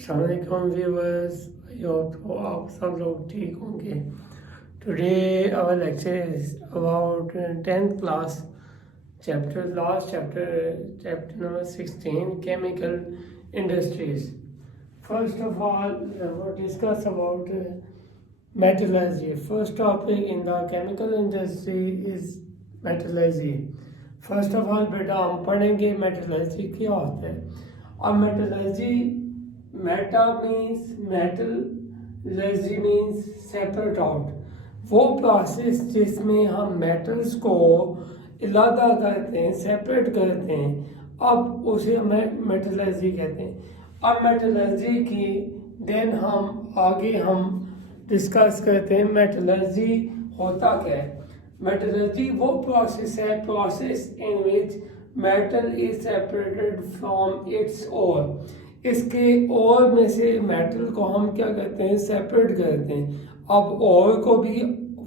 अस्सलाम viewers, I hope तो आप सब लोग ठीक होंगे। Today our lecture is about 10th class chapter number 16 chemical industries. First of all we'll discuss about metallurgy. First topic in the chemical industry is metallurgy. First of all बेटा हम पढ़ेंगे metallurgy क्या होता है। अब metallurgy meta means metal, lurgy means separate out, वो process जिसमें हम मेटल्स को इलादा करते हैं, सेपरेट करते हैं, अब उसे हमें मेटलर्जी कहते हैं। अब मेटलर्जी की देन हम डिस्कस करते हैं मेटलर्जी होता क्या है। मेटलर्जी वो process in which metal is separated from its ore. इसके ओर में से मेटल को हम क्या करते हैं, सेपरेट करते हैं। अब ओर को भी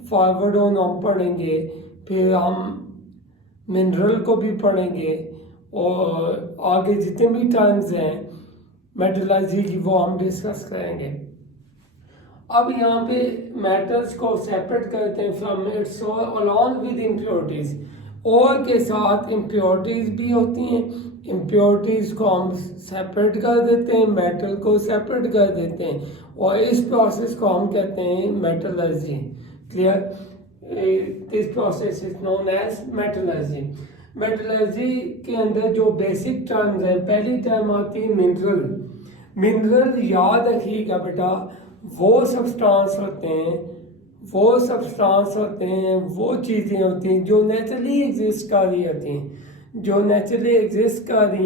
फॉरवर्ड ऑन हम पढ़ेंगे, फिर हम मिनरल को भी पढ़ेंगे और आगे जितने भी टर्म्स हैं मेटलर्जी की वो हम डिस्कस करेंगे। अब यहाँ पे मेटल्स को सेपरेट करते हैं from its ore along with impurities. और के साथ इम्प्योरिटीज भी होती हैं, इम्प्योरिटीज को हम सेपरेट कर देते हैं, मेटल को सेपरेट कर देते हैं और इस प्रोसेस को हम कहते हैं metallurgy. Clear? This process is known as metallurgy. Metallurgy के अंदर जो बेसिक टर्म्स हैं, पहली टर्म आती है मिनरल। मिनरल याद रखिएगा बेटा, वो सब्सटेंस होते हैं, वो चीज़ें होती हैं जो नेचुरली एग्जिस्ट कर रही होती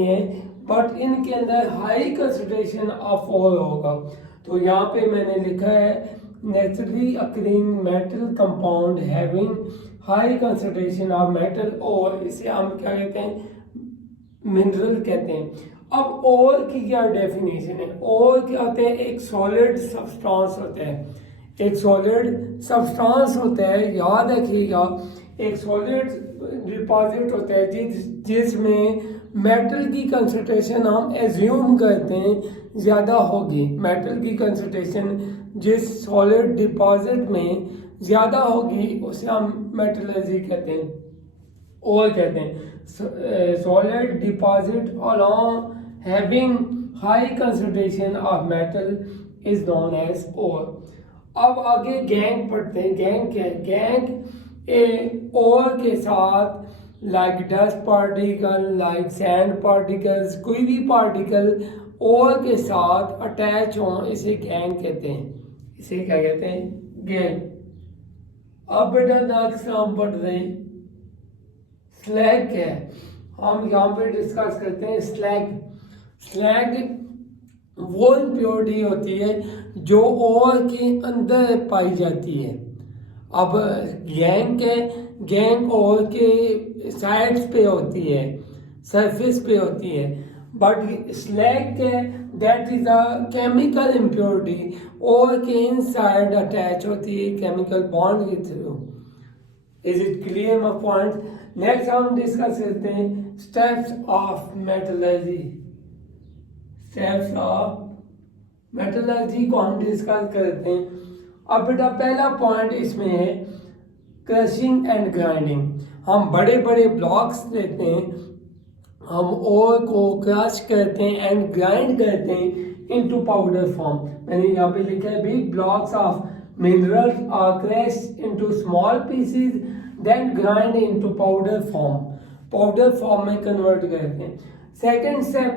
हैं, बट इनके अंदर हाई कंसंट्रेशन ऑफ ओर होगा। तो यहाँ पे मैंने लिखा है naturally occurring metal compound having high concentration of metal, और इसे हम क्या कहते हैं, मिनरल कहते हैं। अब ओर की क्या डेफिनेशन है? ओर क्या होते हैं? एक सॉलिड सब्सटेंस होता है, याद रखिएगा, एक सॉलिड डिपॉजिट होता है जिसमें मेटल की कंसंट्रेशन हम एज्यूम करते हैं ज़्यादा होगी। मेटल की कंसंट्रेशन जिस सॉलिड डिपॉजिट में ज़्यादा होगी उसे हम मेटलर्जी कहते हैं, और कहते हैं solid deposit along having high concentration of metal is known as ore. अब आगे गैंग पढ़ते हैं। गैंग क्या है? गैंग ओर के साथ like dust particle, like sand particles, कोई भी पार्टिकल ओर के साथ अटैच हो, इसे गैंग कहते हैं। इसे क्या कहते हैं? गैंग। अब बेटा नेक्स्ट हम पढ़ रहे हैं स्लैग क्या है। हम यहाँ पे डिस्कस करते हैं स्लैग वो इम्प्योरिटी होती है जो ओर के अंदर पाई जाती है। अब गैंग ओर के साइड्स पे होती है, सरफेस पे होती है, but slag that is a chemical impurity, ore के इनसाइड अटैच होती है केमिकल बॉन्ड के थ्रू। Is it clear my point? Next हम डिस्कस करते हैं steps of metallurgy. Steps of metallurgy को हम डिस्कस करते हैं। अब बेटा पहला पॉइंट इसमें है क्रशिंग एंड ग्राइंडिंग। हम बड़े बड़े ब्लॉक्स लेते हैं, हम ओर को क्रश करते हैं एंड ग्राइंड करते हैं इनटू पाउडर फॉर्म। मैंने यहाँ पे लिखा है big blocks of minerals are crushed into small pieces then grind into powder form। Powder form में कन्वर्ट करते हैं। Second step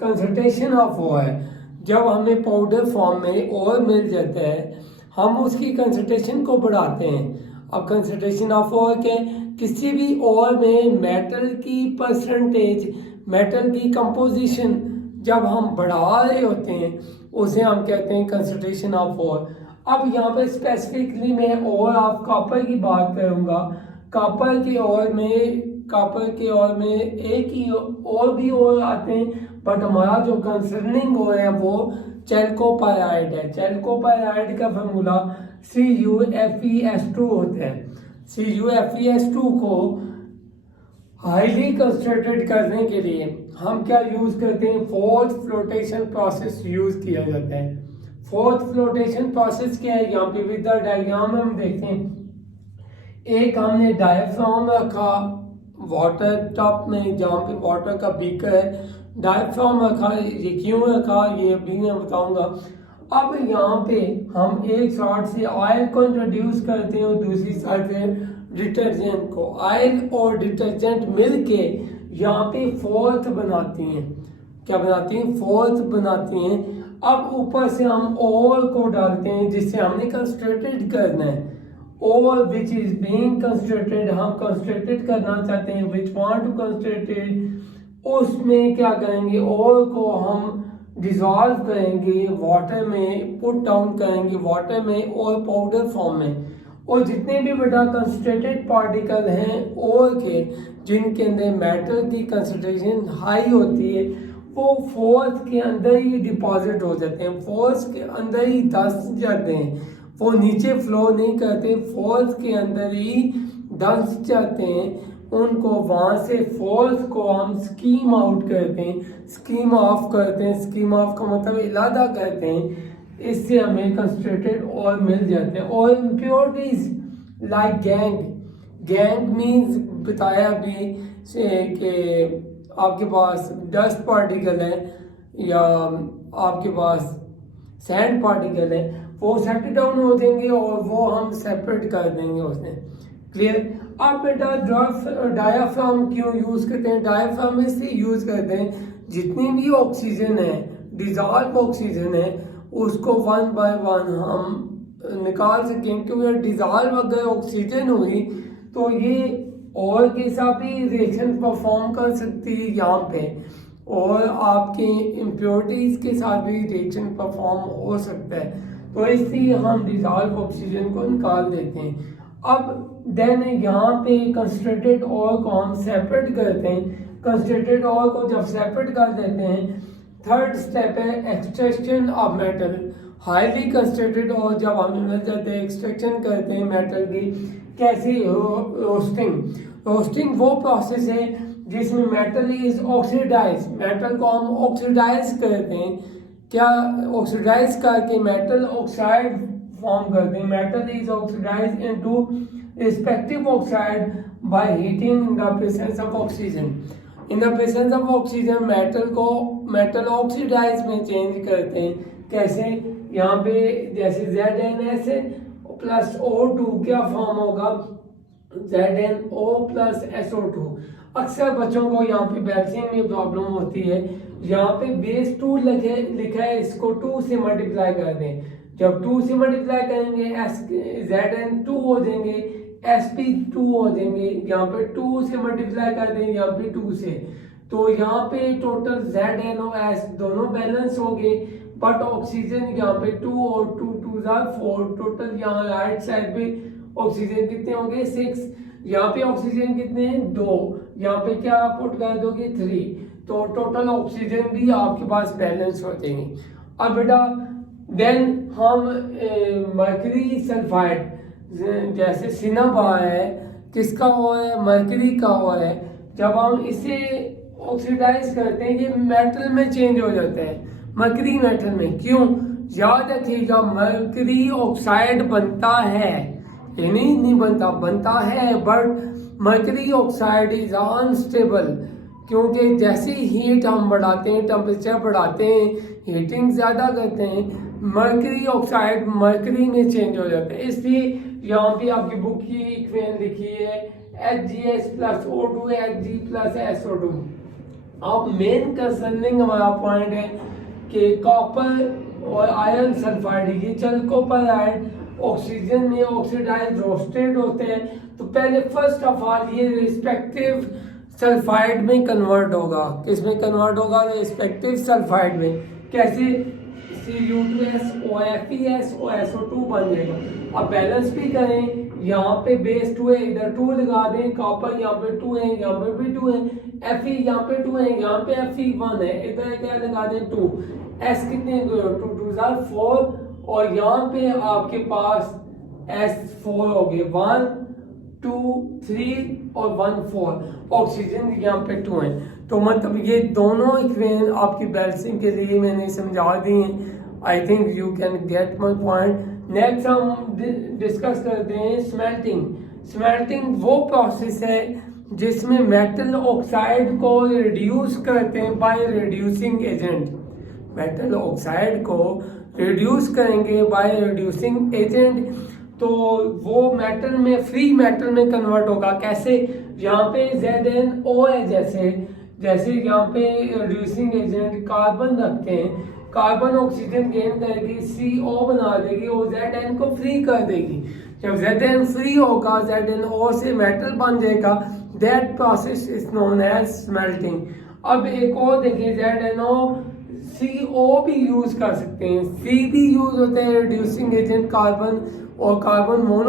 concentration of ore है। जब हमें पाउडर फॉर्म में ओर मिल जाता है हम उसकी कंसंट्रेशन को बढ़ाते हैं। अब कंसंट्रेशन ऑफ ओर के किसी भी ओर में मेटल की परसेंटेज, मेटल की कंपोजिशन जब हम बढ़ा रहे होते हैं उसे हम कहते हैं कंसंट्रेशन ऑफ ओर। अब यहाँ पर स्पेसिफिकली मैं ओर ऑफ कॉपर की बात करूँगा। कॉपर के ओर में एक ही और भी ओर आते हैं, बट हमारा जो कंसर्निंग ओर है वो चैल्कोपाइराइड है। चैल्कोपाइराइड का फॉर्मूला CuFeS2 होता है। CuFeS2 को हाईली कंसंट्रेटेड करने के लिए हम क्या यूज करते हैं, फोर्थ फ्लोटेशन प्रोसेस यूज किया जाता है। फोर्थ फ्लोटेशन प्रोसेस क्या है, यहाँ पे विद द डायग्राम में हम देखते हैं। एक हमने डायफ्राम रखा वाटर टॉप में, जहाँ पे वाटर का बीकर है, डायफ्राम रखा। ये क्यों रखा ये अभी मैं बताऊंगा। अब यहाँ पे हम एक साइड से ऑयल को इंट्रोड्यूस करते हैं और दूसरी साइड से डिटर्जेंट को। ऑयल और डिटर्जेंट मिलके यहाँ पे फोर्थ बनाती हैं। क्या बनाती हैं, फोर्थ बनाती हैं। अब ऊपर से हम ओवर को डालते हैं जिससे हमने कंसंट्रेटेड करना है। Over which is being concentrated, हम कंसंट्रेटेड करना चाहते हैं, विच वांट टू कंसंट्रेटेड। उसमें क्या करेंगे, ओवर को हम डिजॉल्व करेंगे वाटर में, पुट डाउन करेंगे वाटर में और पाउडर फॉर्म में। और जितने भी बेटा कंसंट्रेटेड पार्टिकल हैं ओर के, जिनके अंदर मेटल की कंसंट्रेशन हाई होती है, वो फोर्थ के अंदर ही डिपॉजिट हो जाते हैं, फोर्थ के अंदर ही धंस जाते हैं। वो नीचे फ्लो नहीं करते, फोर्थ के अंदर ही धंस जाते हैं। उनको वहां से फोर्थ को हम स्कीम आउट करते हैं, स्कीम ऑफ करते हैं। स्कीम ऑफ का मतलब इलादा करते हैं। इससे हमें कंसंट्रेटेड ऑयल मिल जाते हैं। और impurities like gang, gang means बताया भी से कि आपके पास डस्ट पार्टिकल है या आपके पास सैंड पार्टिकल है, वो सेट डाउन हो जाएंगे और वो हम सेपरेट कर देंगे उसने। क्लियर। अब बेटा डायाफ्राम क्यों यूज करते हैं, डायाफ्राम इसलिए यूज करते हैं जितनी भी ऑक्सीजन है, डिजॉल्व ऑक्सीजन है, उसको वन बाय वन हम निकाल सकें। क्योंकि डिजॉल्व अगर ऑक्सीजन हुई तो ये और के साथ भी रिएक्शन परफॉर्म कर सकती है यहाँ पे, और आपके इम्प्योरिटीज के साथ भी रिएक्शन परफॉर्म हो सकता है। तो इसलिए हम डिजॉल्व ऑक्सीजन को निकाल देते हैं। अब देन यहाँ पे कंसंट्रेटेड ऑयल को हम सेपरेट करते हैं। कंसंट्रेटेड ऑयल को जब सेपरेट कर देते हैं, थर्ड स्टेप है extraction of metal. Highly concentrated oil जब हमें मिल जाते हैं, एक्सट्रैक्शन करते हैं मेटल की। कैसे, रोस्टिंग। रोस्टिंग वो प्रोसेस है जिसमें मेटल इज ऑक्सीडाइज, मेटल को हम ऑक्सीडाइज करते हैं। क्या ऑक्सीडाइज करके मेटल ऑक्साइड फॉर्म करते हैं। Metal is oxidise into respective oxide by heating in the presence of oxygen. In the presence of oxygen metal को मेटल ऑक्सीडाइज में चेंज करते हैं। कैसे, यहाँ पे जैसे ZnS प्लस O2 क्या फॉर्म होगा, ZnO प्लस SO2। अक्सर बच्चों को यहाँ पे बैलेंसिंग में प्रॉब्लम होती है। यहाँ पे बेस 2 लिखा है, इसको 2 से मल्टीप्लाई कर दें। जब 2 से मल्टीप्लाई करेंगे Zn2 हो जाएंगे, Sp2 हो जाएंगे। यहाँ पे 2 से मल्टीप्लाई कर दें, यहाँ पे 2 से, तो यहाँ पे टोटल ZnOS दोनों बैलेंस हो गए। बट ऑक्सीजन यहाँ पे 2 और 2 2 4, टोटल यहाँ राइट साइड पे ऑक्सीजन कितने होंगे 6। यहाँ पे ऑक्सीजन कितने हैं 2, यहाँ पे क्या पुट कर दोगे 3, तो टोटल ऑक्सीजन भी आपके पास बैलेंस हो जाएंगे। अब बेटा देन हम मर्करी सल्फाइड, जैसे सिनाबा है, किसका हुआ है, मर्करी का हुआ है। जब हम इसे ऑक्सीडाइज करते हैं ये मेटल में चेंज हो जाता है, मर्करी मेटल में। क्यों, याद रखिएगा मर्करी ऑक्साइड बनता है, ये नहीं बनता, बनता है, but mercury oxide is unstable. क्योंकि जैसे हीट हम बढ़ाते हैं, टेम्परेचर बढ़ाते हैं, हीटिंग ज़्यादा करते हैं, मर्करी ऑक्साइड मर्करी में चेंज हो जाता है। इसलिए यहाँ पे आपकी बुक की इक्वेशन लिखी है Hgs plus O2 Hg plus SO2। अब मेन कंसर्निंग हमारा पॉइंट है कि कॉपर और आयरन सल्फाइड, ये चल कॉपर आयरन ऑक्सीजन में ऑक्सीडाइज रोस्टेड होते हैं। तो पहले फर्स्ट ऑफ ऑल ये रिस्पेक्टिव सल्फाइड में कन्वर्ट होगा। किस में कन्वर्ट होगा, रिस्पेक्टिव सल्फाइड में। कैसे, Cu2S OFeS और SO2 बन जाएगा। अब बैलेंस भी करें, यहाँ पे बेस 2 है, इधर 2 लगा दें, कॉपर यहाँ पे 2 है, यहाँ पे भी 2 है, Fe यहाँ पे 2 है, यहाँ पे Fe1 है, इधर क्या लगा दें 2, S कितने 2 2 4, और यहाँ पे आपके पास S4 हो गए, 1 2 3 और 1 4, ऑक्सीजन यहाँ पे 2 है। तो मतलब ये दोनों इक्वेशन आपकी बैलेंसिंग के लिए मैंने समझा दी हैं। I think you can get my point. Next हम डिस्कस करते हैं स्मेल्टिंग। स्मेल्टिंग वो प्रोसेस है जिसमें मेटल ऑक्साइड को रिड्यूस करते हैं by reducing agent. Metal oxide को रिड्यूस करेंगे बाय रिड्यूसिंग एजेंट, तो वो मेटल में फ्री मेटल में कन्वर्ट होगा। कैसे? यहाँ पे ZnO है, जैसे यहाँ पे रिड्यूसिंग एजेंट कार्बन रखते हैं, कार्बन ऑक्सीजन गेन करेगी, CO बना देगी और Zn को फ्री कर देगी। जब Zn फ्री होगा, ZnO से मेटल बन जाएगा। That process is known as smelting. अब एक और देखिए, ZnO CO भी यूज कर सकते हैं, C भी यूज होते हैं रिड्यूसिंग एजेंट कार्बन और कार्बन मोनो